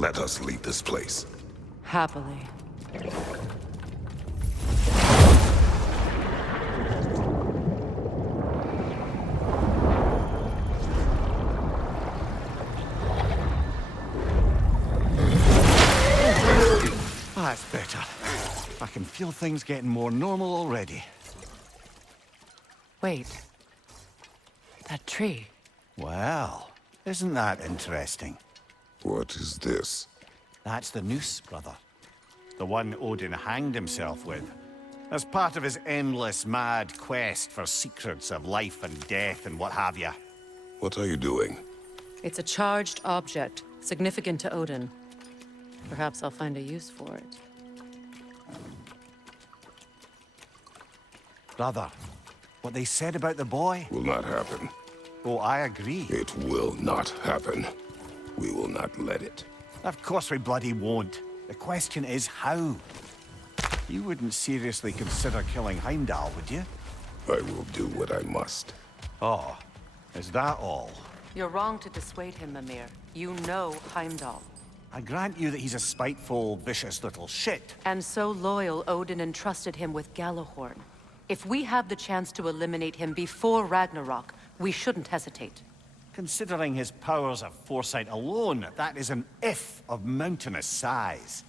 Let us leave this place. Happily. That's better. I can feel things getting more normal already. Wait. That tree. Well, isn't that interesting? What is this? That's the noose, brother. The one Odin hanged himself with. As part of his endless, mad quest for secrets of life and death and what have you. What are you doing? It's a charged object, significant to Odin. Perhaps I'll find a use for it. Brother, what they said about the boy? Will not happen. Oh, I agree. It will not happen. We will not let it. Of course we bloody won't. The question is how? You wouldn't seriously consider killing Heimdall, would you? I will do what I must. Oh, is that all? You're wrong to dissuade him, Mimir. You know Heimdall. I grant you that he's a spiteful, vicious little shit. And so loyal, Odin entrusted him with Gjallarhorn. If we have the chance to eliminate him before Ragnarok, we shouldn't hesitate. Considering his powers of foresight alone, that is an if of mountainous size.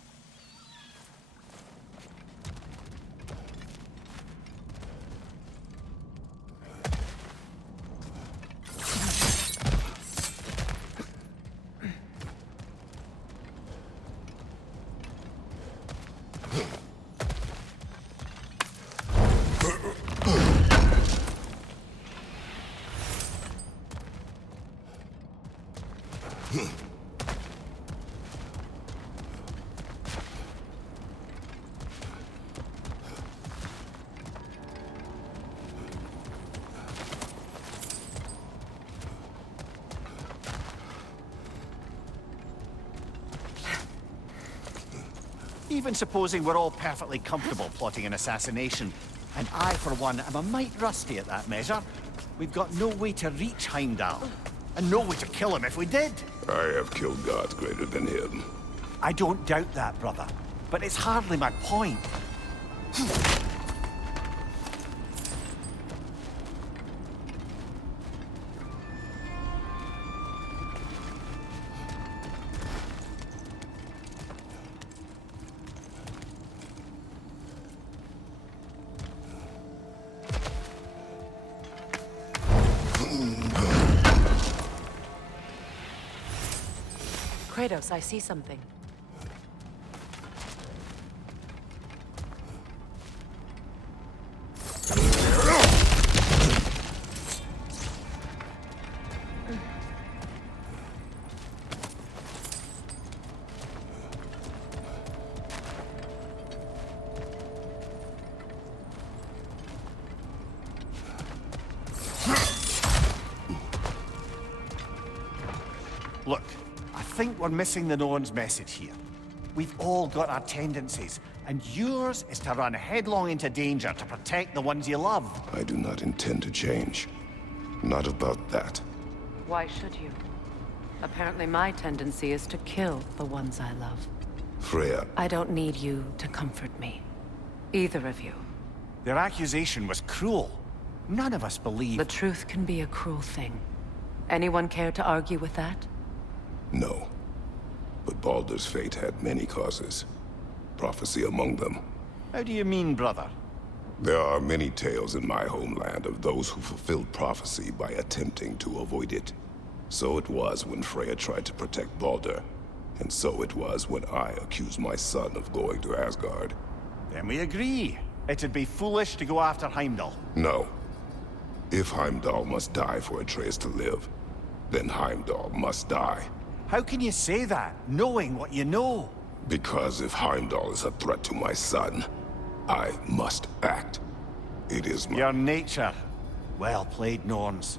Even supposing we're all perfectly comfortable plotting an assassination, and I, for one, am a mite rusty at that measure, we've got no way to reach Heimdall, and no way to kill him if we did. I have killed gods greater than him. I don't doubt that, brother, but it's hardly my point. Kratos, I see something. Look, I think we're missing the Norns' message here. We've all got our tendencies, and yours is to run headlong into danger to protect the ones you love. I do not intend to change. Not about that. Why should you? Apparently my tendency is to kill the ones I love. Freya, I don't need you to comfort me. Either of you. Their accusation was cruel. None of us believe... The truth can be a cruel thing. Anyone care to argue with that? no. But Baldur's fate had many causes. Prophecy among them. How do you mean, brother? There are many tales in my homeland of those who fulfilled prophecy by attempting to avoid it. So it was when Freya tried to protect Baldur. And so it was when I accused my son of going to Asgard. Then we agree. It'd be foolish to go after Heimdall. No. If Heimdall must die for Atreus to live, then Heimdall must die. How can you say that, knowing what you know? Because if Heimdall is a threat to my son, I must act. It is my... Your nature. Well played, Norns.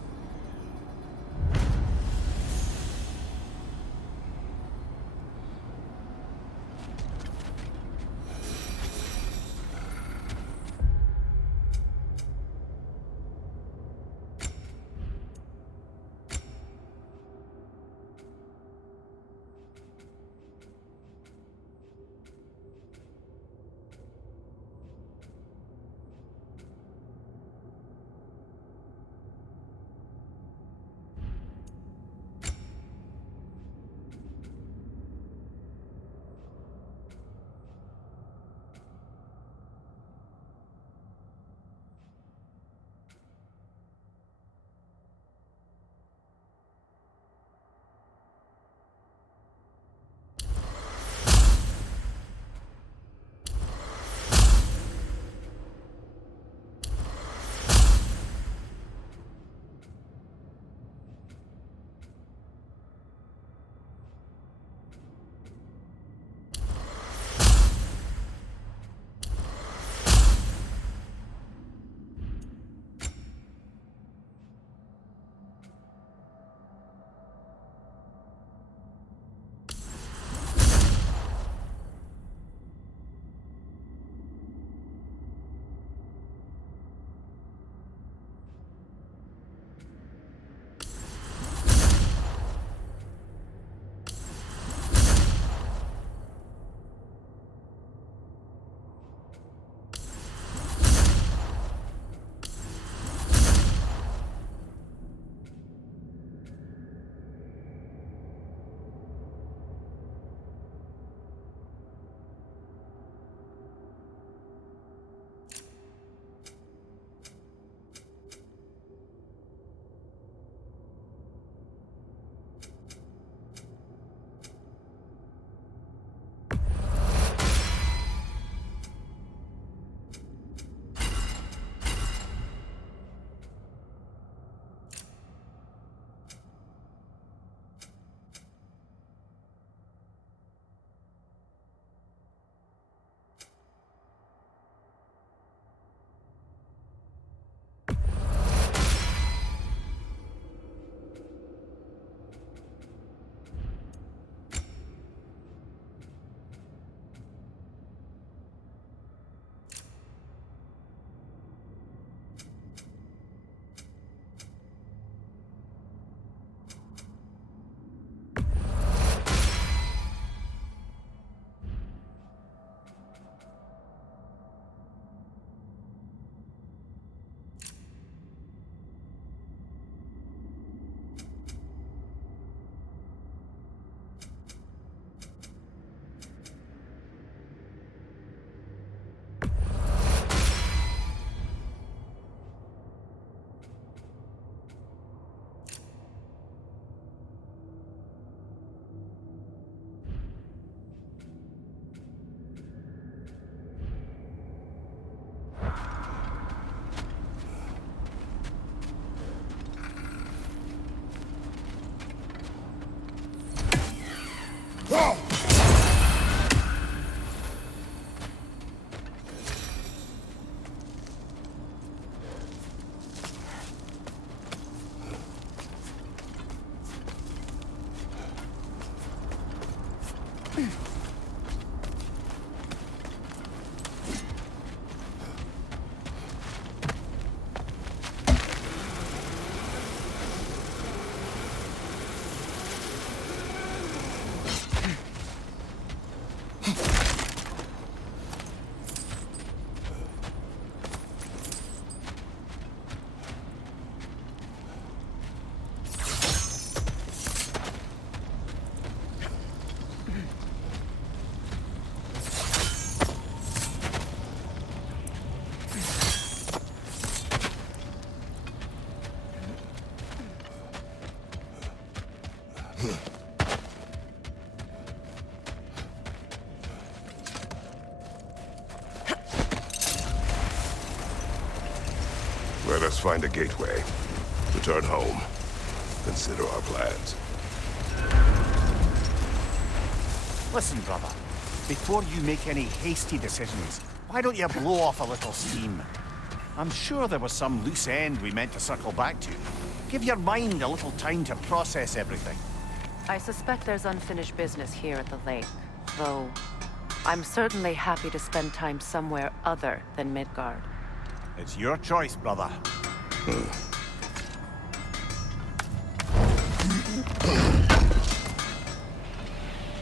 find a gateway. Return home. Consider our plans. Listen, brother. Before you make any hasty decisions, why don't you blow off a little steam? I'm sure there was some loose end we meant to circle back to. Give your mind a little time to process everything. I suspect there's unfinished business here at the lake, though I'm certainly happy to spend time somewhere other than Midgard. It's your choice, brother. Would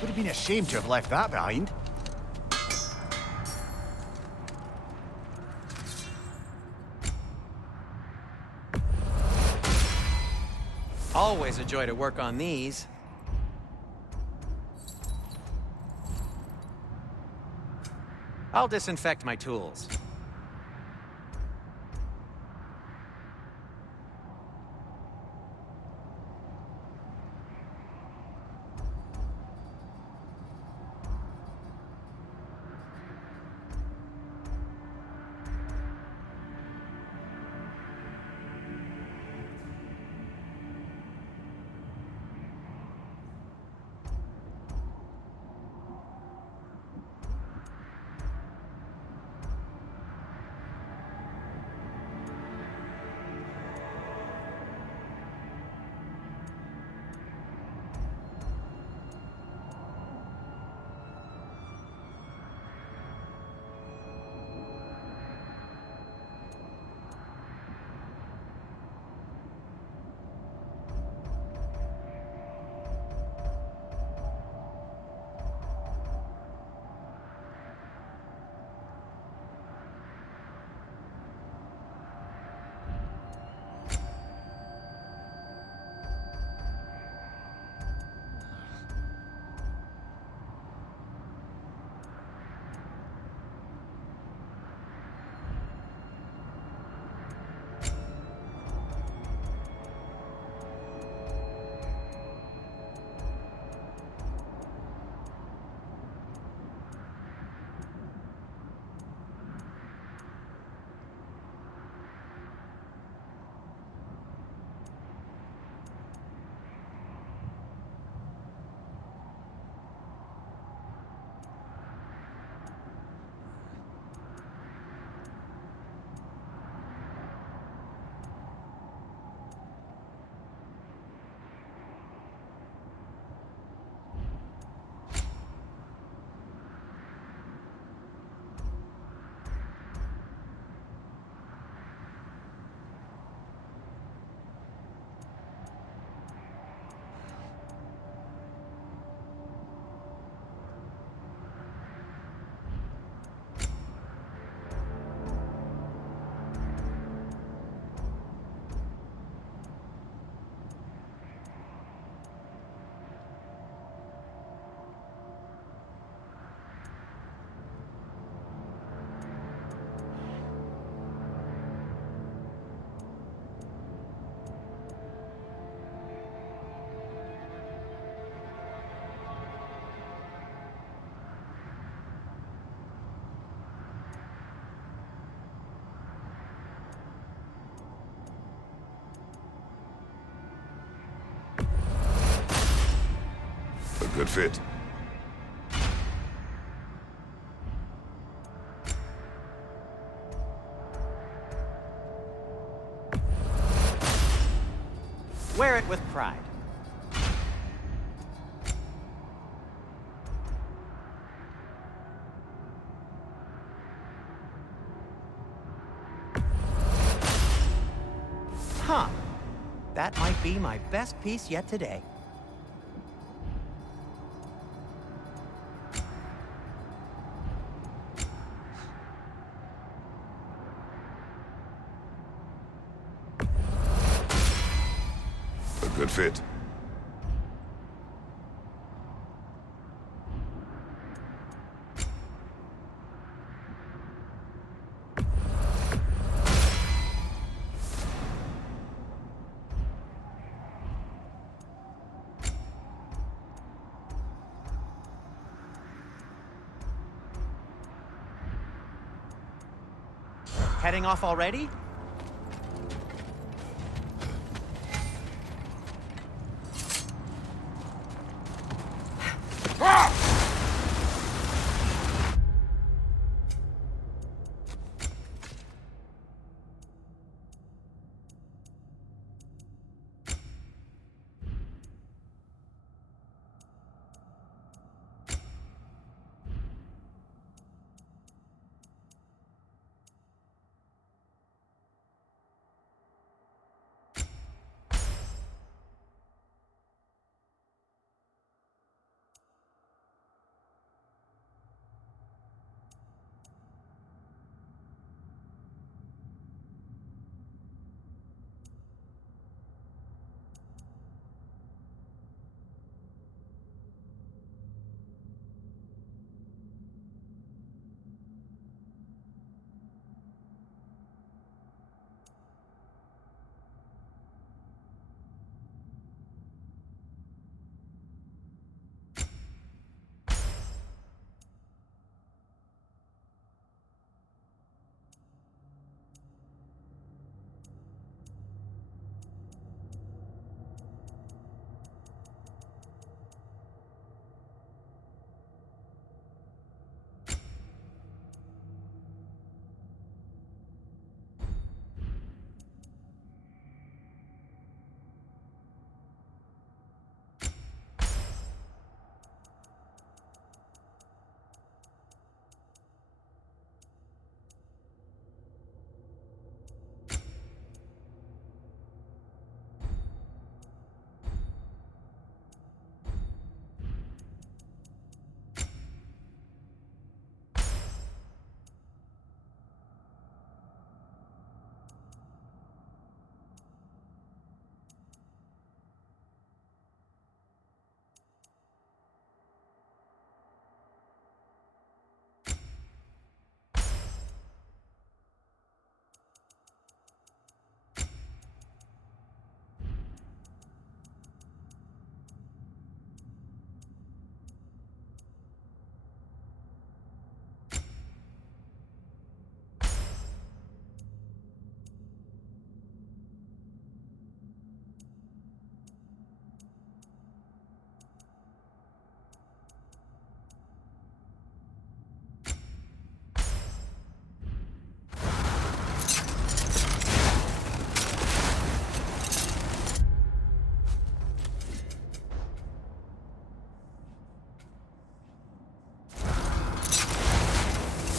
have been a shame to have left that behind. Always a joy to work on these. I'll disinfect my tools. A good fit. Wear it with pride. Huh. That might be my best piece yet today. A good fit. Heading off already?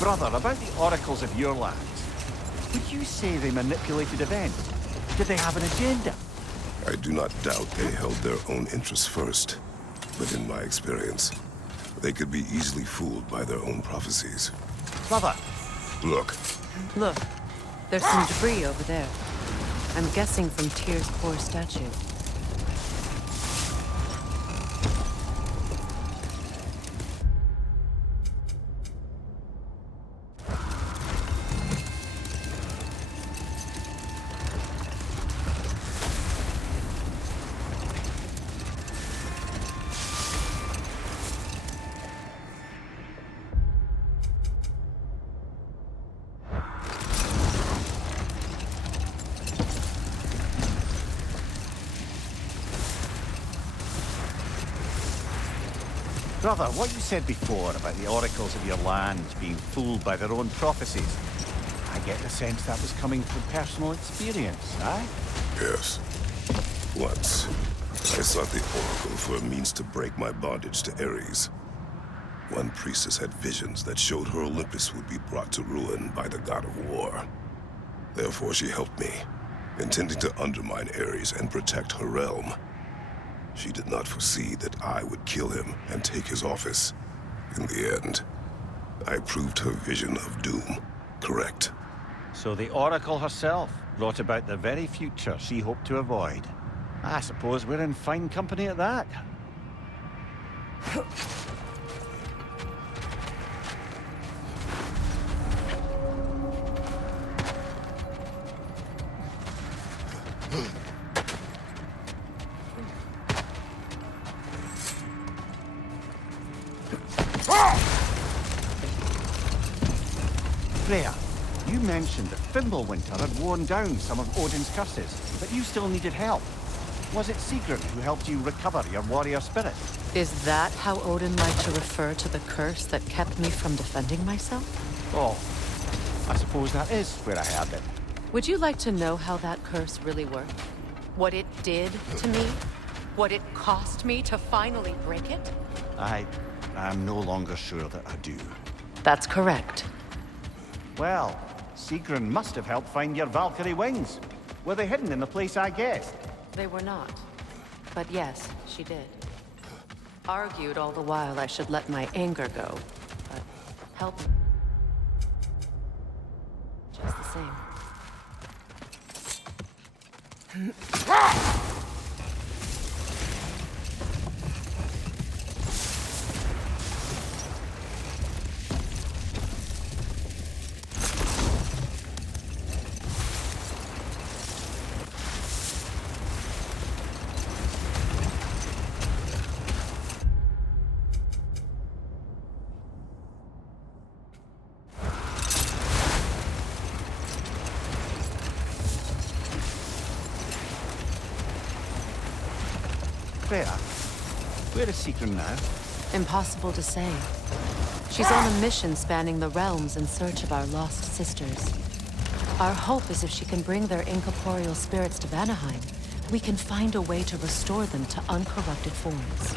Brother, about the oracles of your lands, would you say they manipulated events? Did they have an agenda? I do not doubt they held their own interests first. But in my experience, they could be easily fooled by their own prophecies. Brother! Look, Look, there's some debris over there. I'm guessing from Tyr's core statue. Brother, what you said before about the oracles of your lands being fooled by their own prophecies, I get the sense that was coming from personal experience, aye? yes. Once, I sought the Oracle for a means to break my bondage to Ares. One priestess had visions that showed her Olympus would be brought to ruin by the god of war. Therefore she helped me, intending to undermine Ares and protect her realm. She did not foresee that I would kill him and take his office. In the end, I proved her vision of doom correct. So the Oracle herself brought about the very future she hoped to avoid. I suppose we're in fine company at that. Freya, you mentioned that Fimbulwinter had worn down some of Odin's curses, but you still needed help. Was it Sigrun who helped you recover your warrior spirit? Is that how Odin liked to refer to the curse that kept me from defending myself? Oh, I suppose that is where I heard it. Would you like to know how that curse really worked? What it did to me? What it cost me to finally break it? I'm no longer sure that I do. That's correct. Well, Sigrun must have helped find your Valkyrie wings. Were they hidden in the place I guessed? They were not. But yes, she did. Argued all the while I should let my anger go. But help me. Just the same. Freya, where is Sigrun now? Impossible to say. She's on a mission spanning the realms in search of our lost sisters. Our hope is if she can bring their incorporeal spirits to Vanaheim, we can find a way to restore them to uncorrupted forms.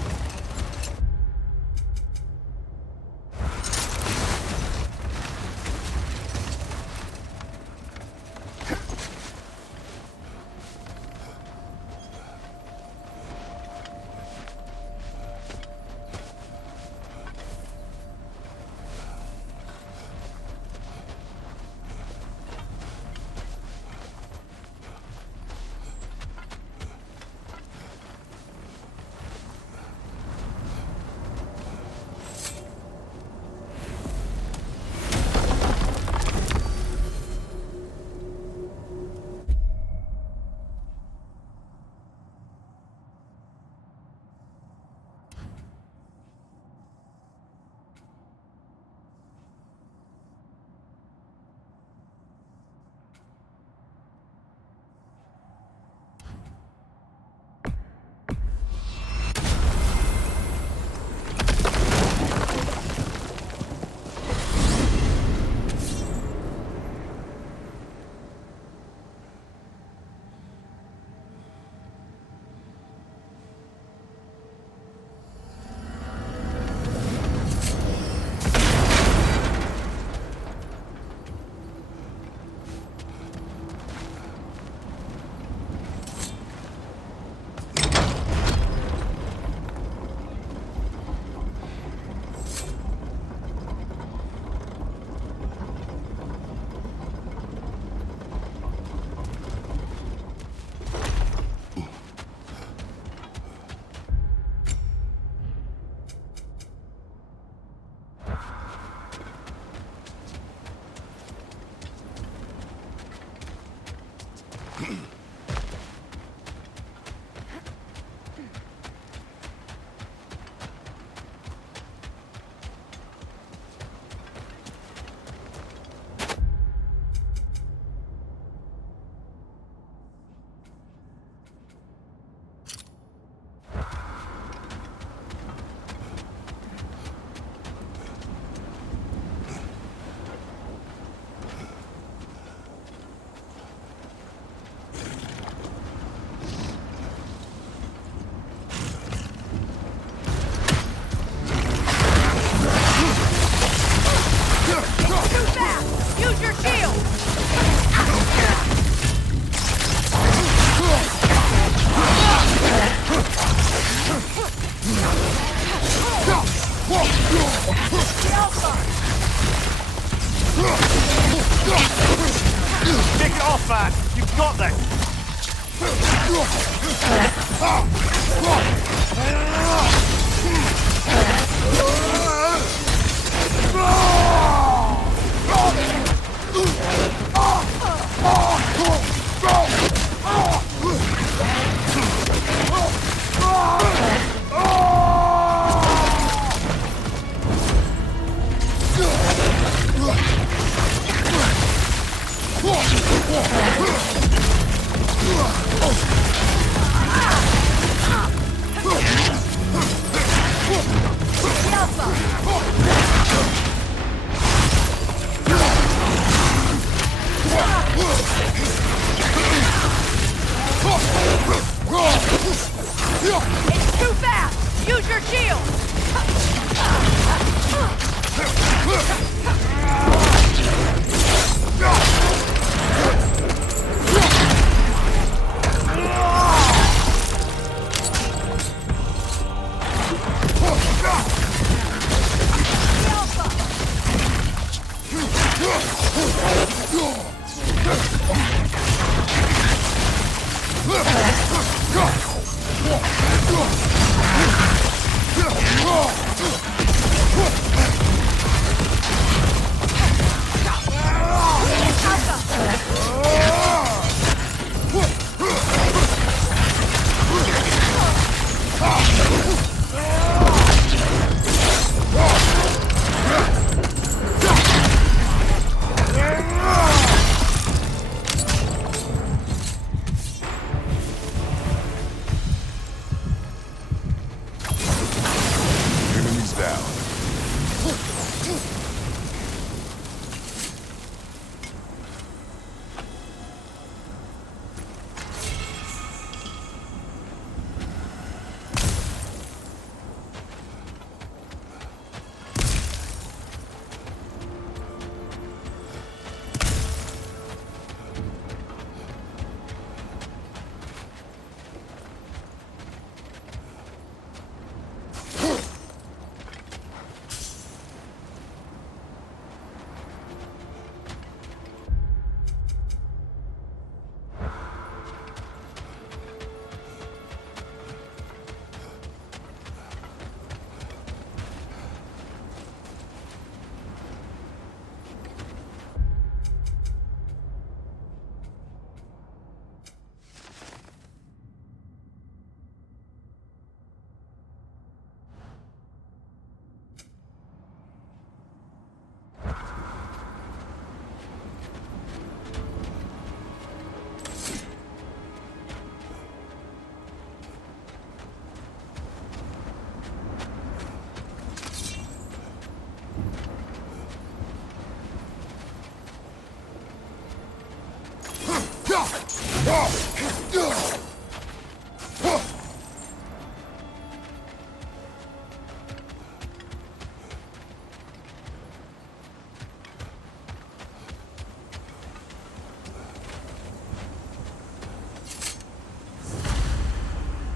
Take it off, man! You've got this! It's too fast! Use your shield!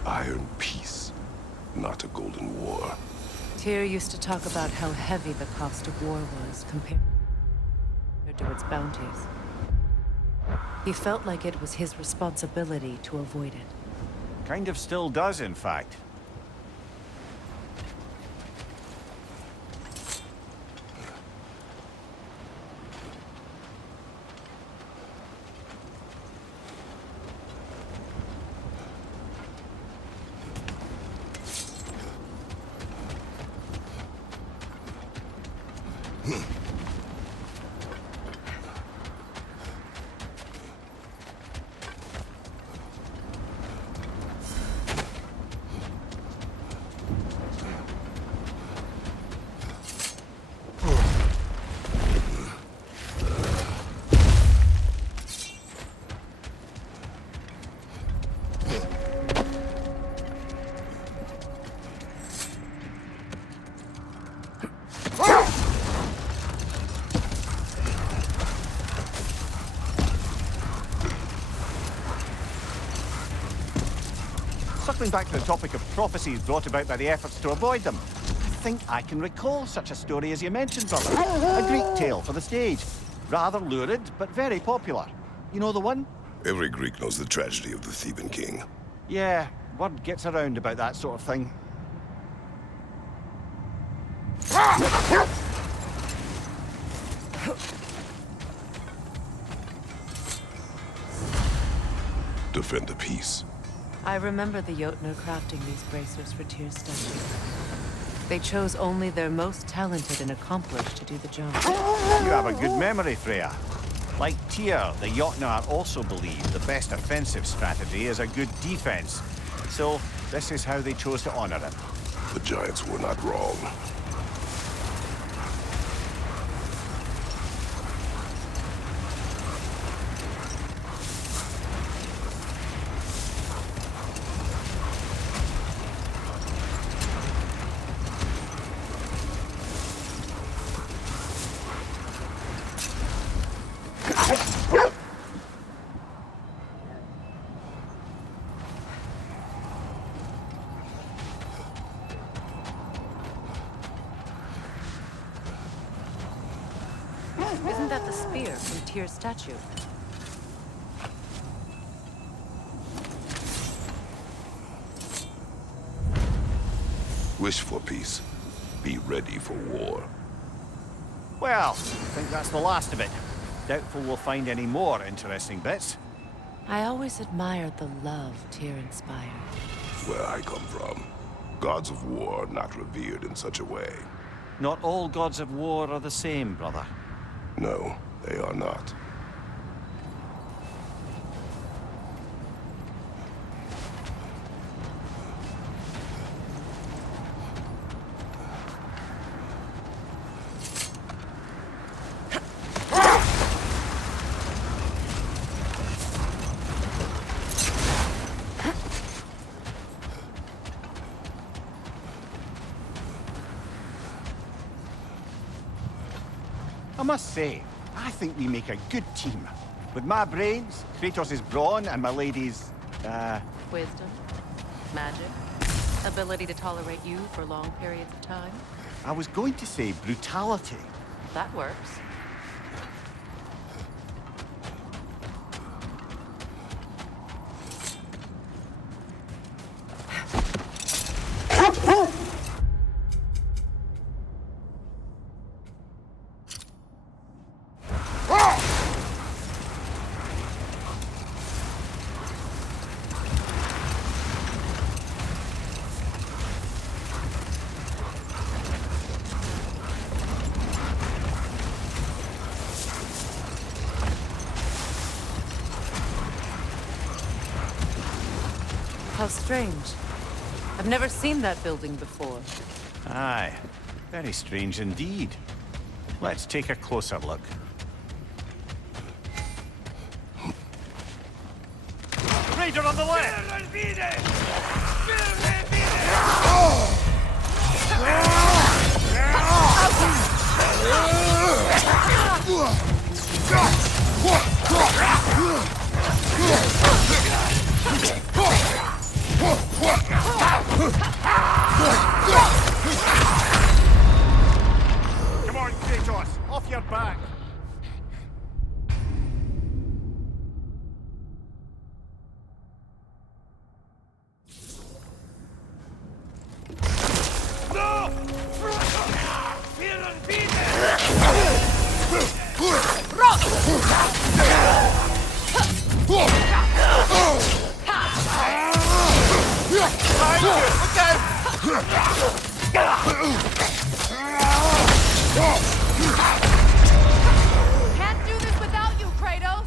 Iron peace, not a golden war. Tyr used to talk about how heavy the cost of war was compared to its bounties. He felt like it was his responsibility to avoid it. Kind of still does, in fact. Circling back to the topic of prophecies brought about by the efforts to avoid them, I think I can recall such a story as you mentioned, brother. A Greek tale for the stage. Rather lurid, but very popular. You know the one? Every Greek knows the tragedy of the Theban king. Yeah, word gets around about that sort of thing. Defend the peace. I remember the Jotnar crafting these bracers for Tyr's statue. They chose only their most talented and accomplished to do the job. You have a good memory, Freya. Like Tyr, the Jotnar also believe the best offensive strategy is a good defense. So, this is how they chose to honor it. The giants were not wrong. Isn't that the spear from Tyr's statue? Wish for peace. Be ready for war. Well, I think that's the last of it. Doubtful we'll find any more interesting bits. I always admired the love Tyr inspired. Where I come from, gods of war are not revered in such a way. Not all gods of war are the same, brother. No, they are not. I must say, I think we make a good team. With my brains, Kratos' brawn, and my lady's, Wisdom, magic, ability to tolerate you for long periods of time. I was going to say brutality. That works. How strange. I've never seen that building before. Aye, very strange indeed. Let's take a closer look. Raider on the left! Come on, Kratos! Off your back! Can't do this without you, Kratos!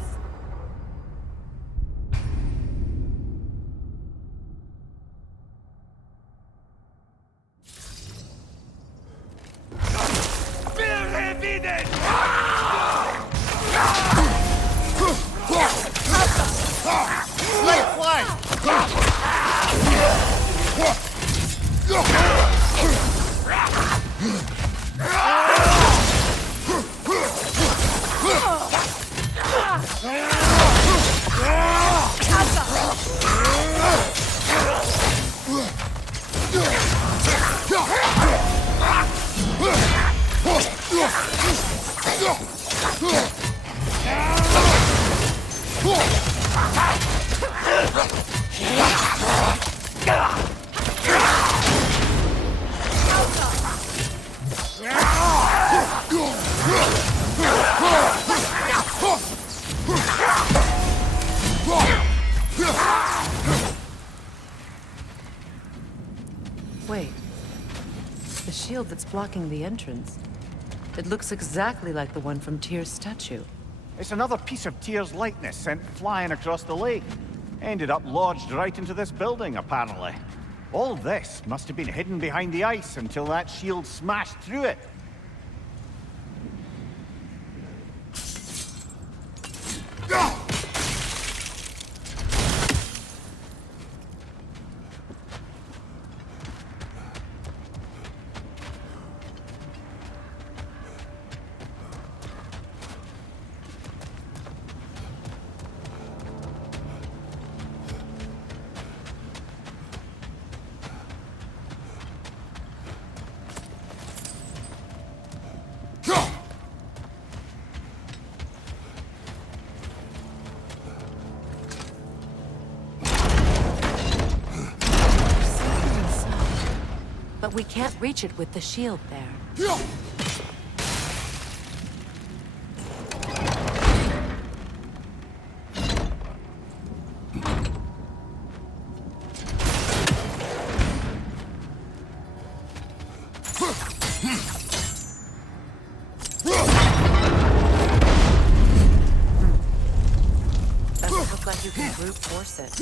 Wait. The shield that's blocking the entrance. It looks exactly like the one from Tyr's statue. It's another piece of Tyr's likeness sent flying across the lake. Ended up lodged right into this building, apparently. All this must have been hidden behind the ice until that shield smashed through it. But we can't reach it with the shield there. Doesn't look like you can brute force it.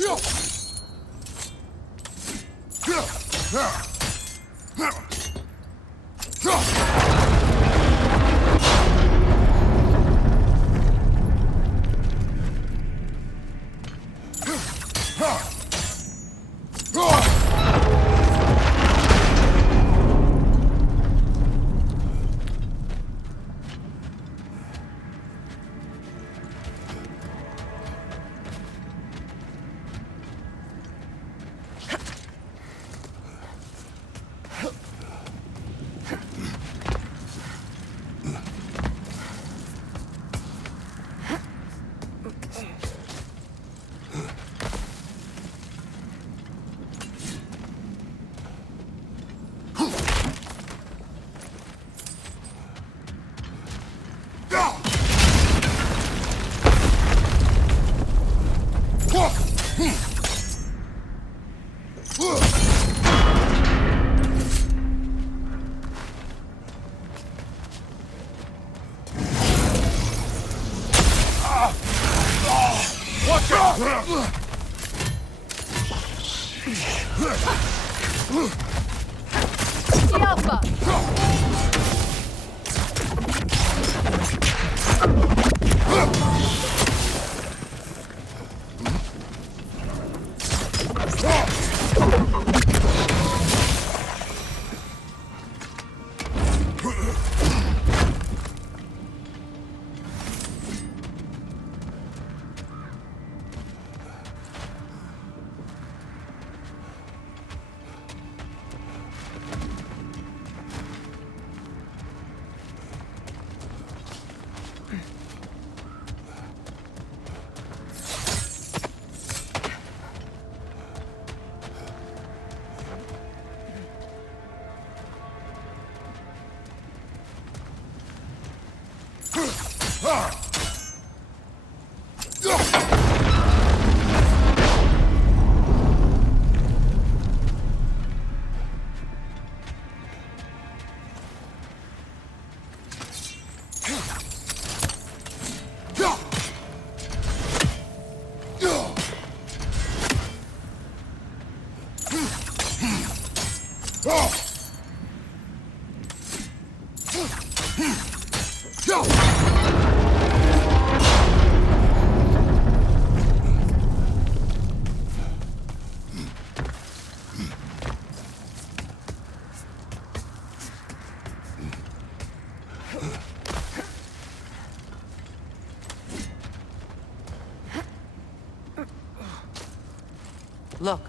Look,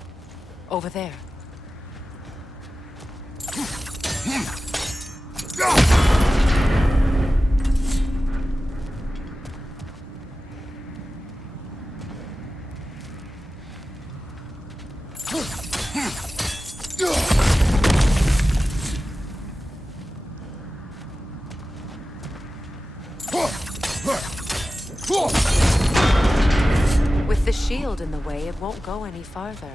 over there. With the shield in the way, it won't go any farther.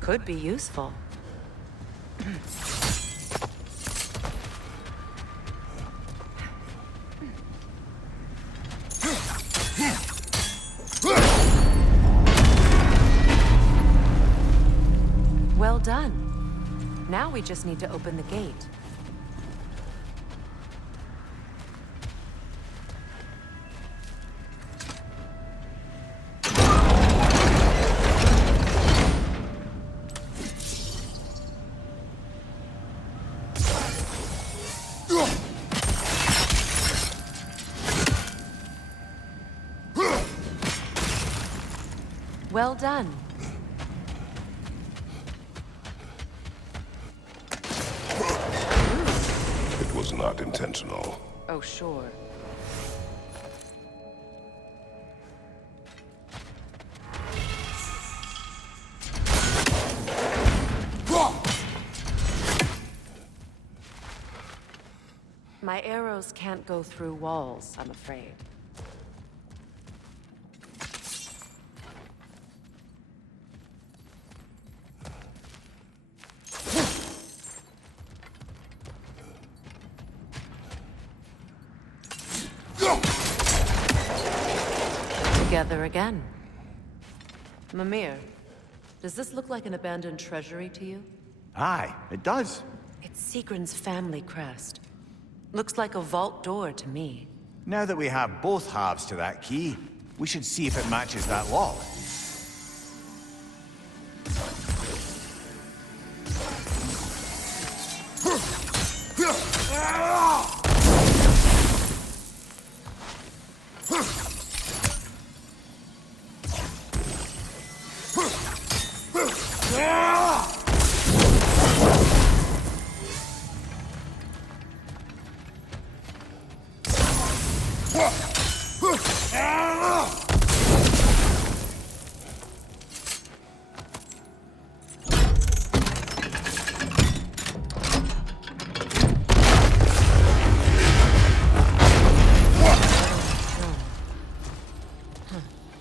Could be useful. Well done. Now we just need to open the gate. Well done. It was not intentional. Oh, sure. My arrows can't go through walls, I'm afraid. Together again. Mimir, does this look like an abandoned treasury to you? Aye, it does. It's Sigrun's family crest. Looks like a vault door to me. Now that we have both halves to that key, we should see if it matches that lock.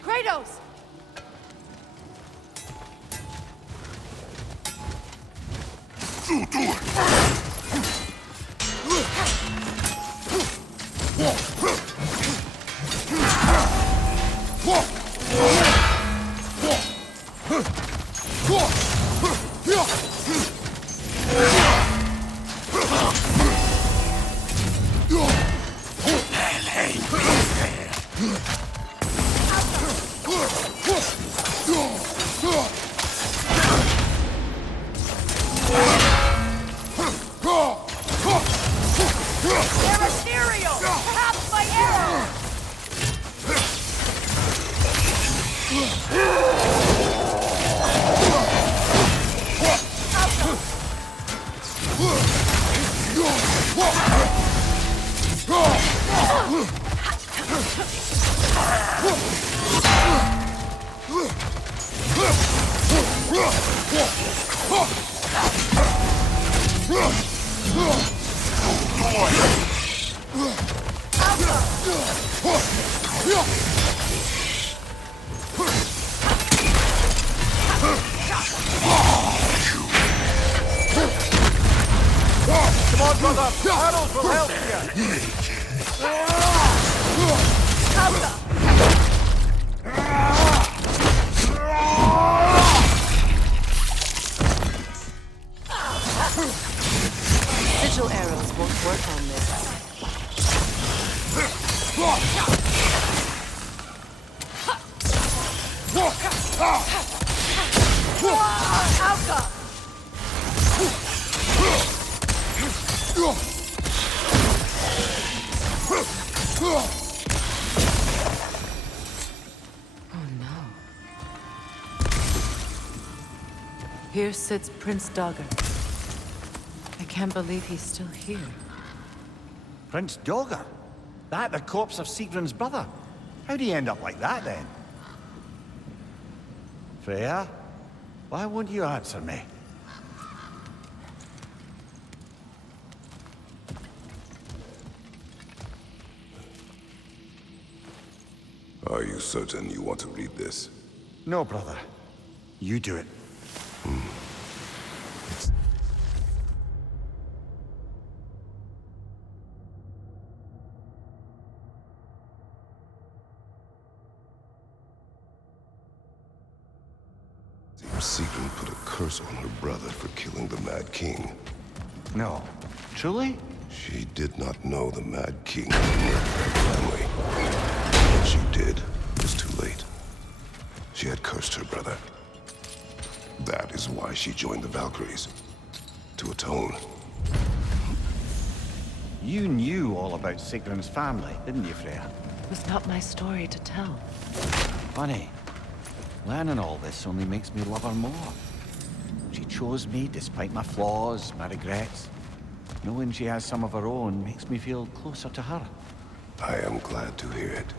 Kratos! They're ethereal! Perhaps my arrow! Come on, brother! Arrows will help you! Sigil arrows won't work on this. Oh no. Here sits Prince Dagger. I can't believe he's still here. Prince Dagger? That the corpse of Sigrun's brother? How'd he end up like that, then? Freya? Why won't you answer me? Are you certain you want to read this? No, brother. You do it. Sigrun put a curse on her brother for killing the Mad King. No. Truly? She did not know the Mad King had murdered her family. When she did, it was too late. She had cursed her brother. That is why she joined the Valkyries. To atone. You knew all about Sigrun's family, didn't you, Freya? It was not my story to tell. Funny. Learning all this only makes me love her more. She chose me despite my flaws, my regrets. Knowing she has some of her own makes me feel closer to her. I am glad to hear it.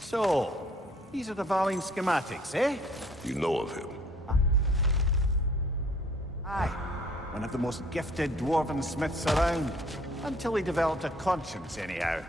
So, these are the Valine schematics, eh? You know of him? Aye. One of the most gifted dwarven smiths around. Until he developed a conscience, anyhow.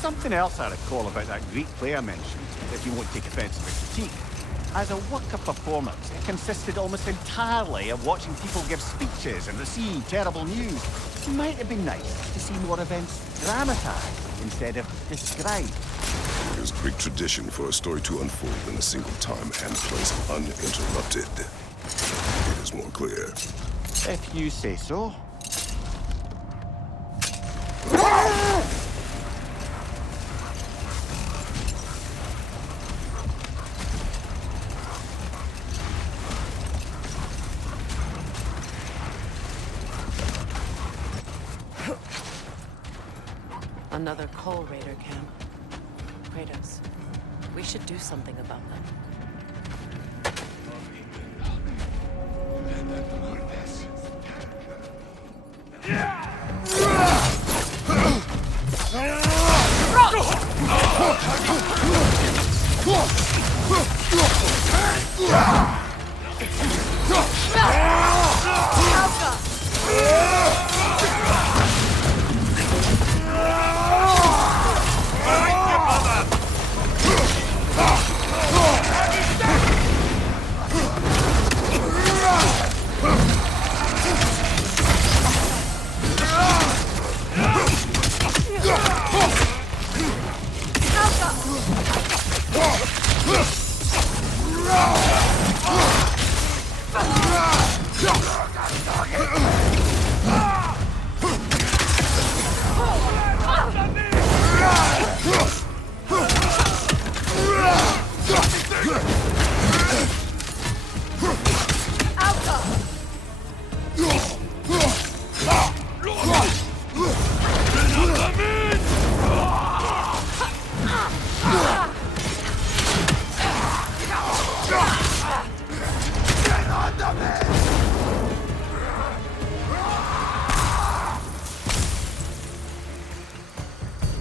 Something else I recall about that Greek play I mentioned, if you won't take offense to the critique. As a work of performance, it consisted almost entirely of watching people give speeches and receive terrible news. It might have been nice to see more events dramatized instead of described. It is Greek tradition for a story to unfold in a single time and place uninterrupted. It is more clear. If you say so. Another Coal Raider camp. Kratos, we should do something about them.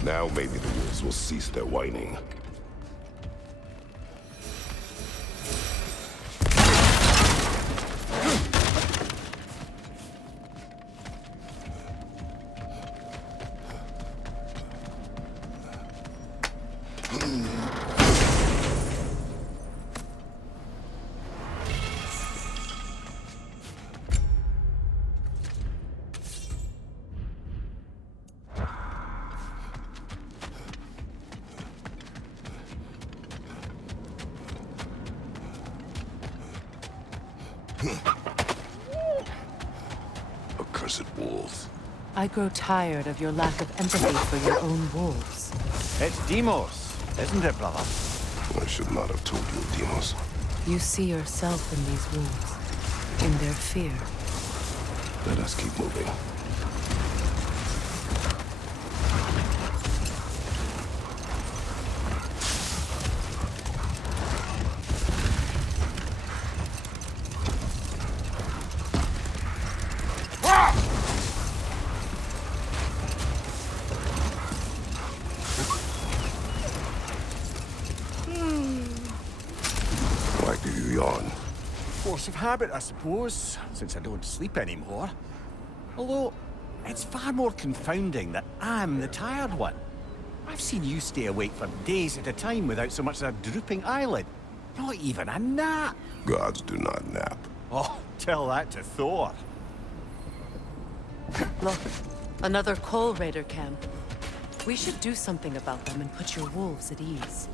Now maybe the wolves will cease their whining. Accursed wolves. I grow tired of your lack of empathy for your own wolves. It's Demos, isn't it, brother? I should not have told you, Demos. You see yourself in these wolves, in their fear. Let us keep moving. Why do you yawn? Force of habit, I suppose, since I don't sleep anymore. Although, it's far more confounding that I'm the tired one. I've seen you stay awake for days at a time without so much as a drooping eyelid. Not even a nap. Gods do not nap. Oh, tell that to Thor. Look, another Coal Raider camp. We should do something about them and put your wolves at ease.